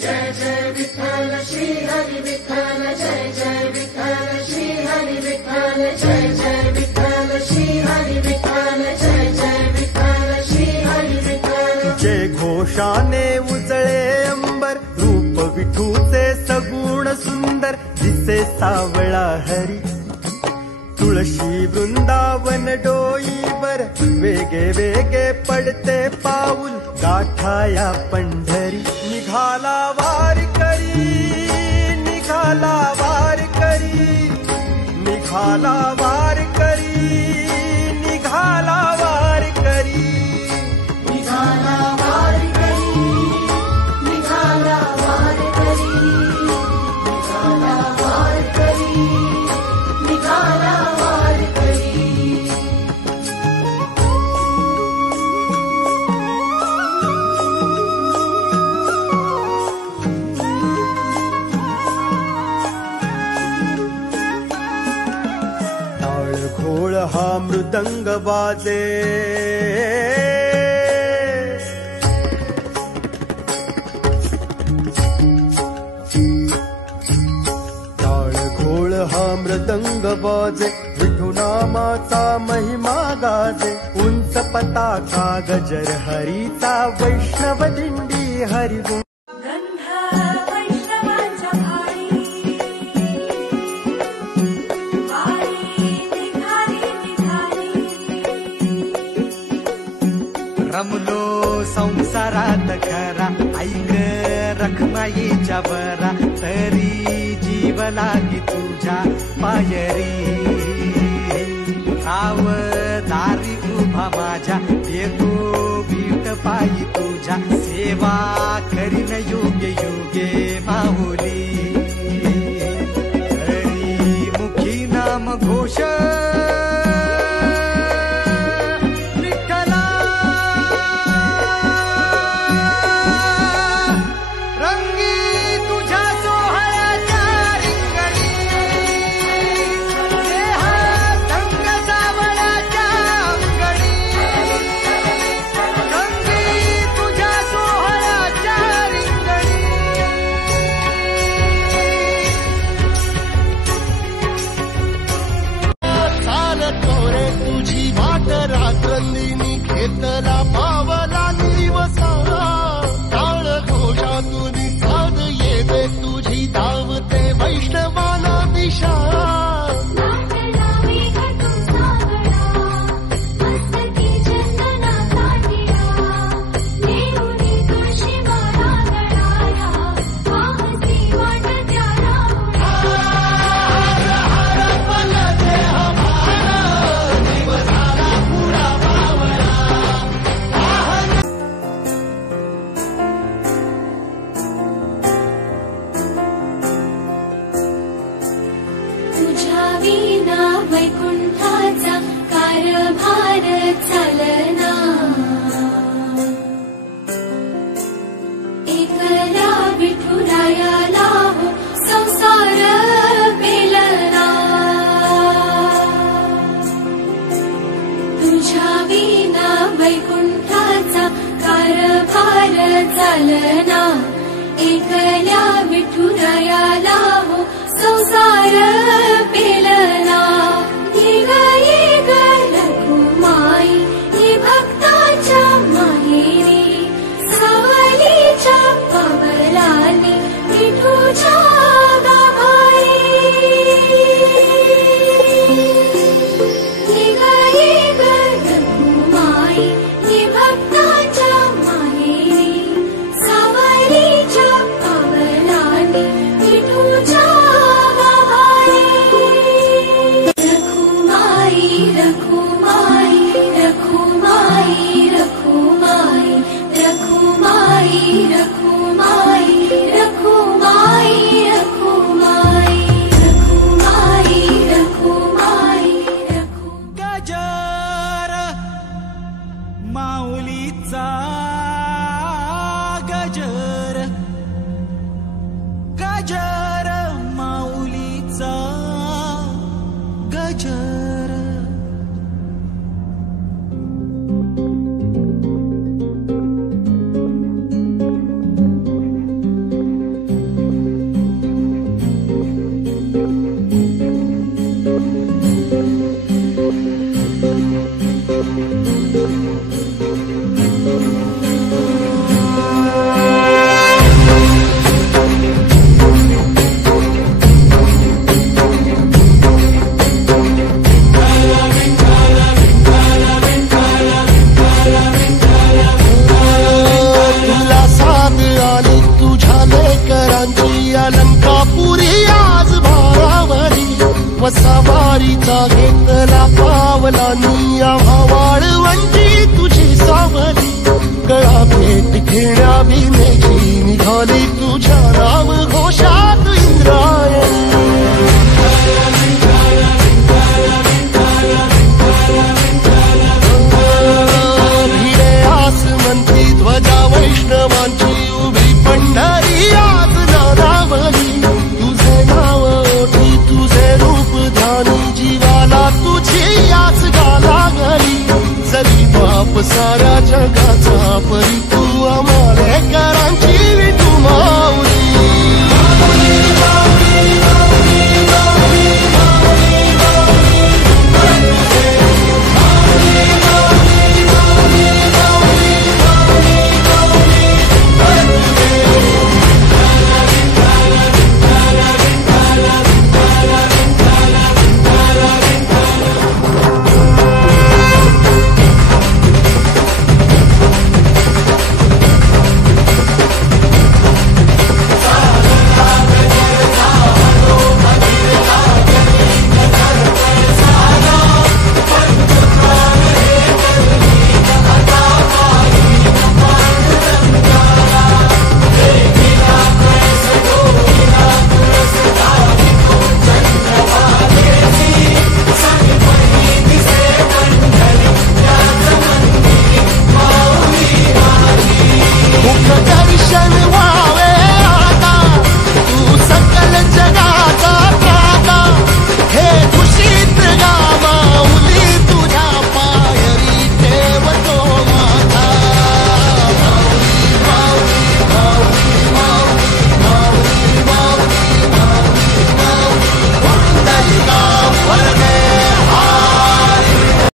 जय जय विठ्ठल श्री हरि विठ्ठल जय जय विठ्ठल श्री हरि विठ्ठल जय जय विठ्ठल श्री हरि विठ्ठल जय जय विठ्ठल श्री हरि विठ्ठल। जय घोषाने उजळे अंबर रूप विठूचे सगुण सुंदर दिसे सावळा हरी। तुळशी वृंदावन डोईवर वेगे वेगे पडते पाऊल गाठाया पंढरी। निघाला वारकरी निघाला वारकरी निघाला वारकरी निघाला वारकरी निघाला वारकरी निघाला वारकरी निघाला वारकरी निघाला वारकरी। घोळ हा मृदंग वाजे टाळ घोळ हा मृदंग वाजे विठुनामाचा महिमा गाजे। उंच पताका गजर हरीचा वैष्णव दिंडी हरिगुण। रमलो संसारात खरा ऐक रखमाईच्या बरा तरी जीव लागी तुझ्या पायरी। राव दारी उभा माझ्या येतो बीट पायी तुझ्या सेवा करीन योग्य योगे माहुली। हरी मुखी नाम घोष रात्रंदिनी घेतला पावला दिवसा। टाळ घोषातून साध येते तुझी धावते वैष्णवाला दिशा। वैकुंठाचा कारभार चालना। एकला विठुरायाला हो संसार पेलना। तुझ्या विना वैकुंठाचा कारभार चालना। एकल्या विठुरायाला हो संसार पेलना। रघुमाई ही भक्ताच्या माहेरी सावलीच्या पवलानी विठूच्या गाभारी। रघुमाई ही भक्ताच्या माहेरी सावलीच्या पवलानी विठूच्या गाभारी। दिवसा वारीचा घेतला पावला निया वाळवंटी तुझी सावली गळा भेट घेण्या विनेची निघाली तुझ्या नाम घोषात इंद्रायणी भिडे आसमंती ध्वजा वैष्णवांची उभी पंढरी आज नादावली तुझे नाव ओठी तुझे रूप ध्यानी जीवाला तुझी याच गाला गली जरी बाप साऱ्या जगाचा परी तू आम्हाला करा